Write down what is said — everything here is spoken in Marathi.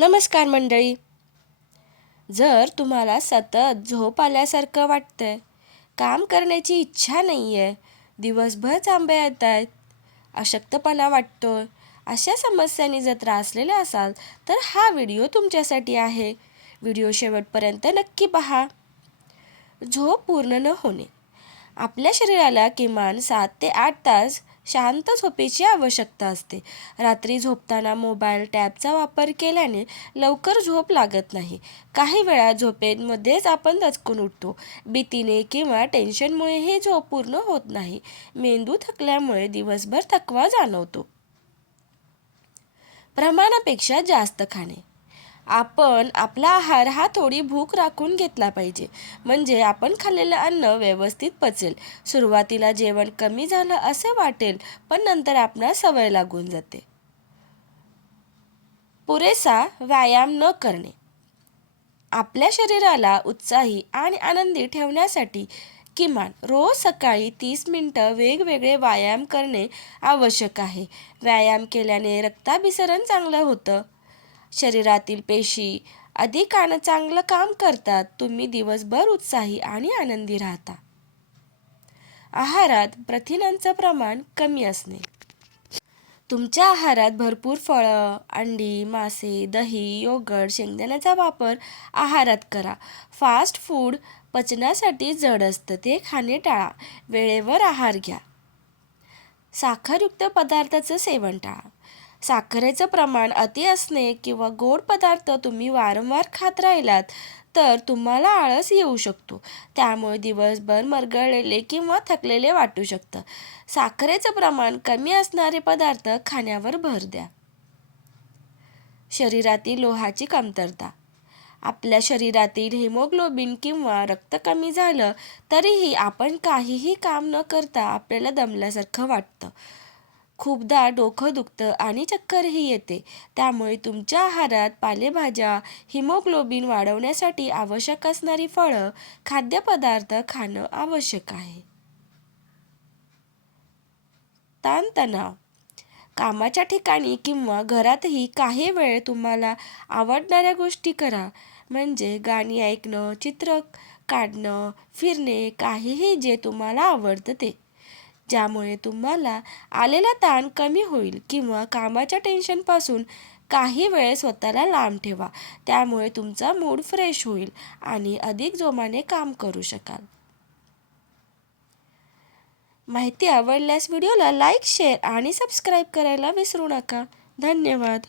नमस्कार मंडळी. जर तुम्हाला सतत झोप आल्यासारखं वाटतंय, काम करण्याची इच्छा नाही आहे, दिवसभर चांबे येत आहेत, अशक्तपणा वाटतोय, अशा समस्यांनी जर त्रासलेले असाल तर हा व्हिडिओ तुमच्यासाठी आहे. व्हिडिओ शेवटपर्यंत नक्की पहा. झोप पूर्ण न होणे. आपल्या शरीराला किमान 7 ते 8 तास शांत झोपेची आवश्यकता असते. रात्री झोपताना मोबाईल, टॅबचा वापर केल्याने लवकर झोप लागत नाही. काही वेळा झोपेमध्येच आपण दचकून उठतो. भीतीने किंवा टेन्शनमुळे ही झोप पूर्ण होत नाही. मेंदू थकल्यामुळे दिवसभर थकवा जाणवतो. प्रमाणापेक्षा जास्त खाणे. आपण आपला आहार हा थोडी भूक राखून घेतला पाहिजे, म्हणजे आपण खाल्लेलं अन्न व्यवस्थित पचेल. सुरुवातीला जेवण कमी झालं असे वाटेल, पण नंतर आपणास सवय लागून जाते. पुरेसा व्यायाम न करणे. आपल्या शरीराला उत्साही आणि आनंदी ठेवण्यासाठी किमान रोज सकाळी 30 मिनिटं वेगवेगळे व्यायाम करणे आवश्यक आहे. व्यायाम केल्याने रक्ताभिसरण चांगलं होतं, शरीरातील पेशी अधिक चांगलं काम करतात, तुम्ही दिवसभर उत्साही आणि आनंदी राहता. आहारात प्रथिनांचं प्रमाण कमी असणे. तुमच्या आहारात भरपूर फळं, अंडी, मासे, दही, योगर्ट, शेंगदाण्याचा वापर आहारात करा. फास्ट फूड पचनासाठी जड असतं, ते खाणे टाळा. वेळेवर आहार घ्या. साखरयुक्त पदार्थाचं सेवन टाळा. साखरेचं प्रमाण अति असणे किंवा गोड पदार्थ तुम्ही वारंवार खात राहिलात तर तुम्हाला आळस येऊ शकतो. त्यामुळे दिवसभर मरगळलेले किंवा थकलेले वाटू शकतं. साखरेचं प्रमाण कमी असणारे पदार्थ खाण्यावर भर द्या. शरीरातील लोहाची कमतरता. आपल्या शरीरातील हिमोग्लोबिन किंवा रक्त कमी झालं तरीही आपण काहीही काम न करता आपल्याला दमल्यासारखं वाटतं. खूपदा डोकं दुखतं आणि चक्करही येते. त्यामुळे तुमच्या आहारात पालेभाज्या, हिमोग्लोबिन वाढवण्यासाठी आवश्यक असणारी फळं, खाद्यपदार्थ खाणं आवश्यक आहे. ताणतणाव. कामाच्या ठिकाणी किंवा घरातही काही वेळ तुम्हाला आवडणाऱ्या गोष्टी करा, म्हणजे गाणी ऐकणं, चित्र काढणं, फिरणे, काहीही जे तुम्हाला आवडतं ते. ज्यामुळे तुम्हाला आलेला ताण कमी होईल. किंवा कामाच्या टेन्शनपासून काही वेळ स्वतःला लांब ठेवा, त्यामुळे तुमचा मूड फ्रेश होईल आणि अधिक जोमाने काम करू शकाल. माहिती आवडल्यास व्हिडिओला लाईक, शेअर आणि सबस्क्राईब करायला विसरू नका. धन्यवाद.